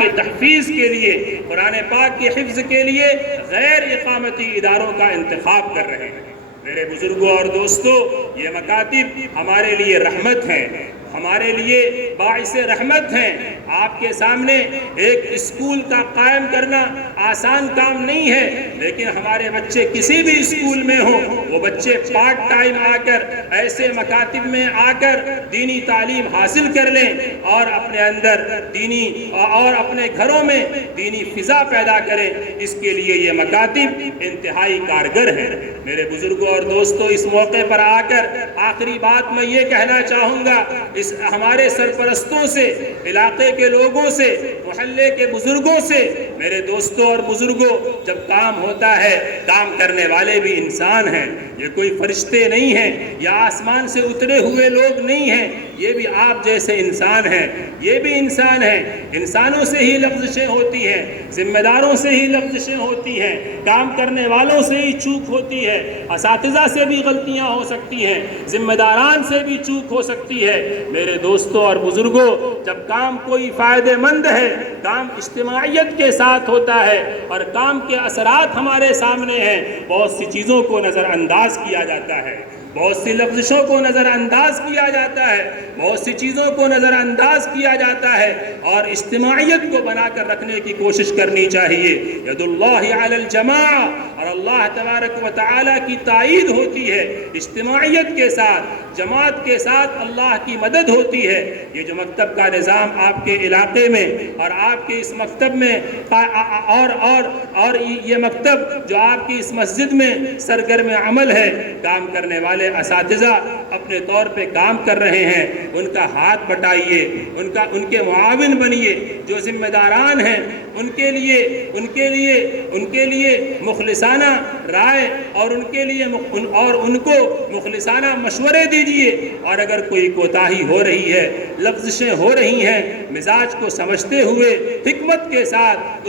کی تحفیظ کے لیے، قرآن پاک کے حفظ کے لیے غیر اقامتی اداروں کا انتخاب کر رہے ہیں۔ میرے بزرگوں اور دوستوں، یہ مکاتب ہمارے لیے رحمت ہیں، ہمارے لیے باعث رحمت ہیں۔ آپ کے سامنے ایک اسکول کا قائم کرنا آسان کام نہیں ہے، لیکن ہمارے بچے کسی بھی اسکول میں ہوں، وہ بچے پارٹ ٹائم آ کر ایسے مکاتب میں آ کر دینی تعلیم حاصل کر لیں اور اپنے اندر دینی اور اپنے گھروں میں دینی فضا پیدا کریں۔ اس کے لیے یہ مکاتب انتہائی کارگر ہیں۔ میرے بزرگوں اور دوستوں، اس موقع پر آ کر آخری بات میں یہ کہنا چاہوں گا، اس ہمارے سرپرستوں سے، علاقے کے لوگوں سے، محلے کے بزرگوں سے، میرے دوستوں اور بزرگوں، جب کام ہوتا ہے، کام کرنے والے بھی انسان ہیں، یہ کوئی فرشتے نہیں ہیں یا آسمان سے اترے ہوئے لوگ نہیں ہیں، یہ بھی آپ جیسے انسان ہیں، یہ بھی انسان ہیں۔ انسانوں سے ہی لفظشیں ہوتی ہیں، ذمہ داروں سے ہی لفظشیں ہوتی ہیں، کام کرنے والوں سے ہی چوک ہوتی ہے، اساتذہ سے بھی غلطیاں ہو سکتی ہیں، ذمہ داران سے بھی چوک ہو سکتی ہے۔ میرے دوستوں اور بزرگوں، جب کام کوئی فائدہ مند ہے، کام اجتماعیت کے ساتھ ہوتا ہے اور کام کے اثرات ہمارے سامنے ہیں، بہت سی چیزوں کو نظر انداز کیا جاتا ہے، بہت سی لفظشوں کو نظر انداز کیا جاتا ہے، بہت سی چیزوں کو نظر انداز کیا جاتا ہے، اور اجتماعیت کو بنا کر رکھنے کی کوشش کرنی چاہیے۔ ید اللہ علی الجماع، اور اللہ تبارک و تعالیٰ کی تائید ہوتی ہے، اجتماعیت کے ساتھ، جماعت کے ساتھ اللہ کی مدد ہوتی ہے۔ یہ جو مکتب کا نظام آپ کے علاقے میں اور آپ کے اس مکتب میں اور یہ مکتب جو آپ کی اس مسجد میں سرگرم عمل ہے، کام کرنے والے اساتذہ اپنے طور پہ کام کر رہے ہیں، ان کا ہاتھ بٹائیے، ان کے معاون بنیے۔ جو ذمہ داران ہیں، ان کے لیے مخلصانہ رائے اور ان کو مخلصانہ مشورے دیجیے، اور اگر کوئی کوتاہی ہو رہی ہے، لفظشیں ہو رہی ہیں، مزاج کو سمجھتے ہوئے حکمت کے ساتھ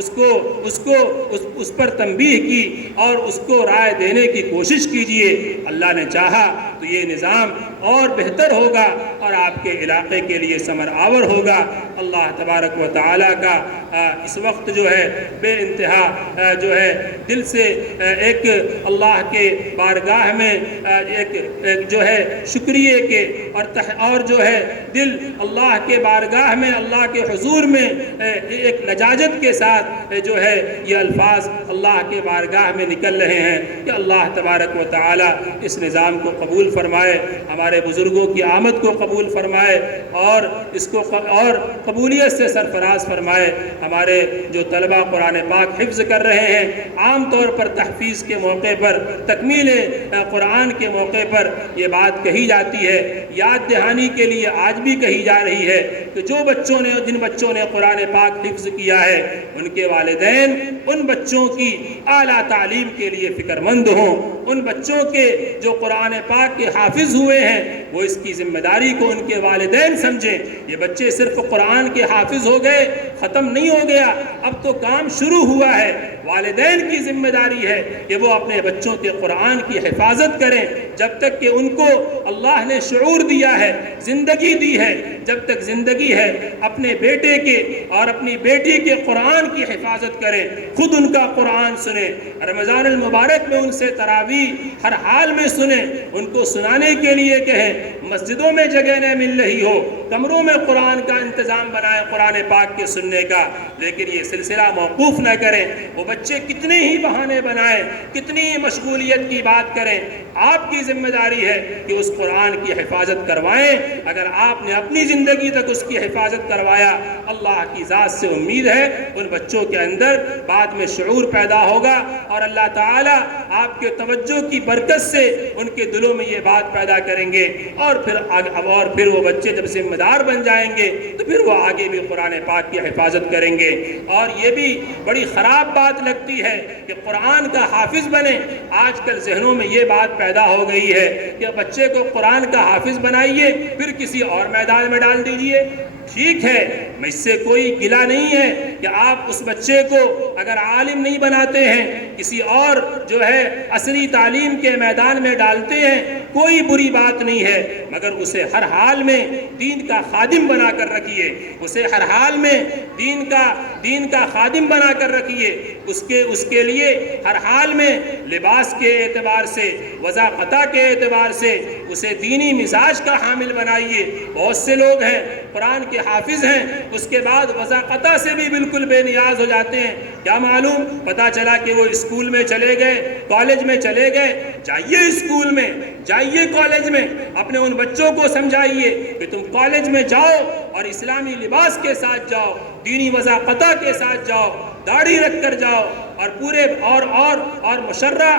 اس پر تنبیہ کی اور اس کو رائے دینے کی کوشش کیجیے۔ اللہ نے چاہا تو یہ نظام اور بہتر ہوگا اور آپ کے علاقے کے لیے ثمر آور ہوگا۔ اللہ تبارک و تعالیٰ کا اس وقت جو ہے بے انتہا جو ہے دل سے ایک اللہ کے بارگاہ میں ایک جو ہے شکریہ کے اور جو ہے دل اللہ کے بارگاہ میں، اللہ کے حضور میں ایک لجاجت کے ساتھ جو ہے یہ الفاظ اللہ کے بارگاہ میں نکل رہے ہیں کہ اللہ تبارک و تعالیٰ اس نظام کو قبول فرمائے، ہمارے بزرگوں کی آمد کو قبول فرمائے اور اس کو اور قبولیت سے سرفراز فرمائے۔ ہمارے جو طلبہ قرآن پاک حفظ کر رہے ہیں، عام طور پر تحفیظ کے موقع پر، تکمیل قرآن کے موقع پر یہ بات کہی جاتی ہے، یاد دہانی کے لیے آج بھی کہی جا رہی ہے کہ جن بچوں نے قرآن پاک حفظ کیا ہے، ان کے والدین ان بچوں کی اعلیٰ تعلیم کے لیے فکر مند ہوں، ان بچوں کے جو قرآن پاک کے حافظ ہوئے ہیں وہ اس کی ذمہ داری کو ان کے والدین سمجھیں۔ یہ بچے صرف قرآن کے حافظ ہو گئے، ختم نہیں ہو گیا، اب تو کام شروع ہوا ہے۔ والدین کی ذمہ داری ہے کہ وہ اپنے بچوں کے قرآن کی حفاظت کریں، جب تک کہ ان کو اللہ نے شعور دیا ہے، زندگی دی ہے، جب تک زندگی ہے اپنے بیٹے کے اور اپنی بیٹی کے قرآن کی حفاظت کریں، خود ان کا قرآن سنیں، رمضان المبارک میں ان سے تراویح ہر حال میں سنیں، ان کو سنانے کے لیے کہیں، مسجدوں میں جگہ نہ مل رہی ہو، کمروں میں قرآن کا انتظام بنائیں قرآن پاک کے سننے کا، لیکن یہ سلسلہ موقوف نہ کریں۔ وہ بچے کتنے ہی بہانے بنائیں، کتنی ہی مشغولیت کی بات کریں، آپ کی ذمہ داری ہے کہ اس قرآن کی حفاظت کروائیں۔ اگر آپ نے اپنی زندگی تک اس کی حفاظت کروایا، اللہ کی ذات سے امید ہے ان بچوں کے اندر بعد میں شعور پیدا ہوگا اور اللہ تعالیٰ آپ کے توجہ کی برکت سے ان کے دلوں میں یہ بات پیدا کریں گے، اور پھر وہ بچے جب ذمہ دار بن جائیں گے تو پھر وہ آگے بھی قرآن پاک کی حفاظت کریں گے۔ اور یہ بھی بڑی خراب بات لگتی ہے کہ قرآن کا حافظ بنے۔ آج کل ذہنوں میں یہ بات پیدا ہو گئی ہے کہ بچے کو قرآن کا حافظ بنائیے پھر کسی اور میدان میں ڈال دیجئے۔ ٹھیک ہے، میں اس سے کوئی گلہ نہیں ہے کہ آپ اس بچے کو اگر عالم نہیں بناتے ہیں، کسی اور جو ہے عصری تعلیم کے میدان میں ڈالتے ہیں، کوئی بری بات نہیں ہے، مگر اسے ہر حال میں دین کا خادم بنا کر رکھیے، اسے ہر حال میں دین کا خادم بنا کر رکھیے، اس کے لیے ہر حال میں لباس کے اعتبار سے، وضاقتہ کے اعتبار سے اسے دینی مزاج کا حامل بنائیے۔ بہت سے لوگ ہیں قرآن کے حافظ ہیں، اس کے بعد وضاقتہ سے بھی بالکل بے نیاز ہو جاتے ہیں، کیا معلوم پتہ چلا کہ وہ اسکول میں چلے گئے، کالج میں چلے گئے۔ جائیے اسکول میں، جائیے کالج میں، اپنے ان بچوں کو سمجھائیے کہ تم کالج میں جاؤ اور اسلامی لباس کے ساتھ جاؤ، دینی وضاقتہ کے ساتھ جاؤ، داڑھی رکھ کر جاؤ، اور پورے اور مشرع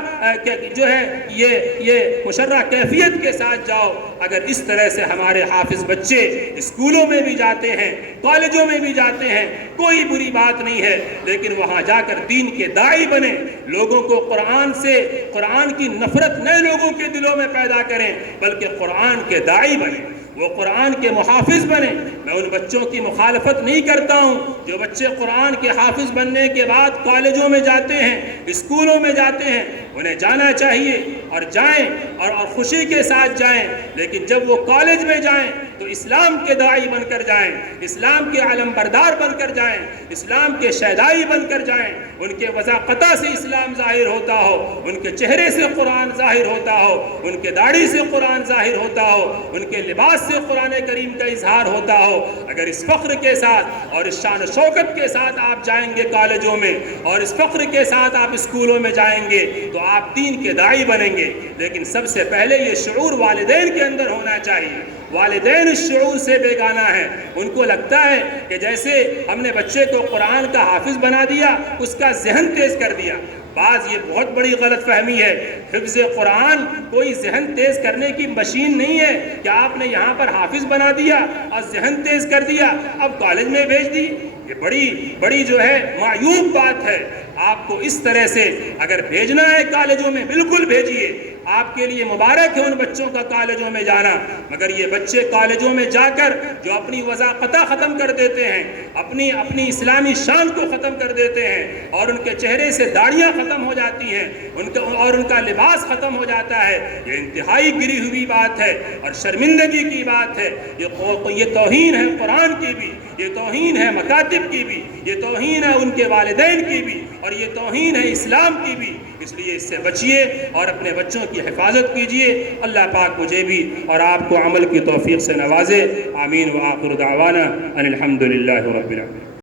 جو ہے یہ مشرع کیفیت کے ساتھ جاؤ۔ اگر اس طرح سے ہمارے حافظ بچے اسکولوں میں بھی جاتے ہیں، کالجوں میں بھی جاتے ہیں، کوئی بری بات نہیں ہے، لیکن وہاں جا کر دین کے داعی بنیں، لوگوں کو قرآن کی نفرت نئے لوگوں کے دلوں میں پیدا کریں، بلکہ قرآن کے داعی بنیں، وہ قرآن کے محافظ بنیں۔ میں ان بچوں کی مخالفت نہیں کرتا ہوں جو بچے قرآن کے حافظ بننے کے بعد کالجوں میں جاتے ہیں، اسکولوں میں جاتے ہیں، انہیں جانا چاہیے اور جائیں اور خوشی کے ساتھ جائیں، لیکن جب وہ کالج میں جائیں تو اسلام کے داعی بن کر جائیں، اسلام کے علم بردار بن کر جائیں، اسلام کے شہدائی بن کر جائیں، ان کے وضاقتہ سے اسلام ظاہر ہوتا ہو، ان کے چہرے سے قرآن ظاہر ہوتا ہو، ان کے داڑھی سے قرآن ظاہر ہوتا ہو، ان کے لباس سے قرآن کریم کا اظہار ہوتا ہو۔ اگر اس فخر کے ساتھ اور اس شان و شوکت کے ساتھ آپ جائیں گے کالجوں میں، اور اس فخر کے ساتھ آپ اسکولوں میں جائیں گے، تو آپ دین کے داعی بنیں گے۔ لیکن سب سے پہلے یہ شعور والدین کے اندر ہونا چاہیے۔ والدین اس شعور سے بیگانہ ہیں، ان کو لگتا ہے کہ جیسے ہم نے بچے کو قرآن کا حافظ بنا دیا، اس کا ذہن تیز کر دیا۔ بعض یہ بہت بڑی غلط فہمی ہے، حفظ قرآن کوئی ذہن تیز کرنے کی مشین نہیں ہے کہ آپ نے یہاں پر حافظ بنا دیا اور ذہن تیز کر دیا، اب کالج میں بھیج دی۔ یہ بڑی جو ہے معیوب بات ہے۔ آپ کو اس طرح سے اگر بھیجنا ہے کالجوں میں، بالکل بھیجیے، آپ کے لیے مبارک ہے ان بچوں کا کالجوں میں جانا، مگر یہ بچے کالجوں میں جا کر جو اپنی وضاقتہ ختم کر دیتے ہیں، اپنی اسلامی شان کو ختم کر دیتے ہیں، اور ان کے چہرے سے داڑیاں ختم ہو جاتی ہیں، اور ان کا لباس ختم ہو جاتا ہے، یہ انتہائی گری ہوئی بات ہے اور شرمندگی کی بات ہے۔ یہ توہین ہے قرآن کی بھی، یہ توہین ہے مکاتب کی بھی، یہ توہین ہے ان کے والدین کی بھی، اور یہ توہین ہے اسلام کی بھی۔ اس لیے اس سے بچیے اور اپنے بچوں کی حفاظت کیجیے۔ اللہ پاک مجھے بھی اور آپ کو عمل کی توفیق سے نوازے۔ آمین۔ وآخر دعوانا ان الحمد للہ رب العالمین۔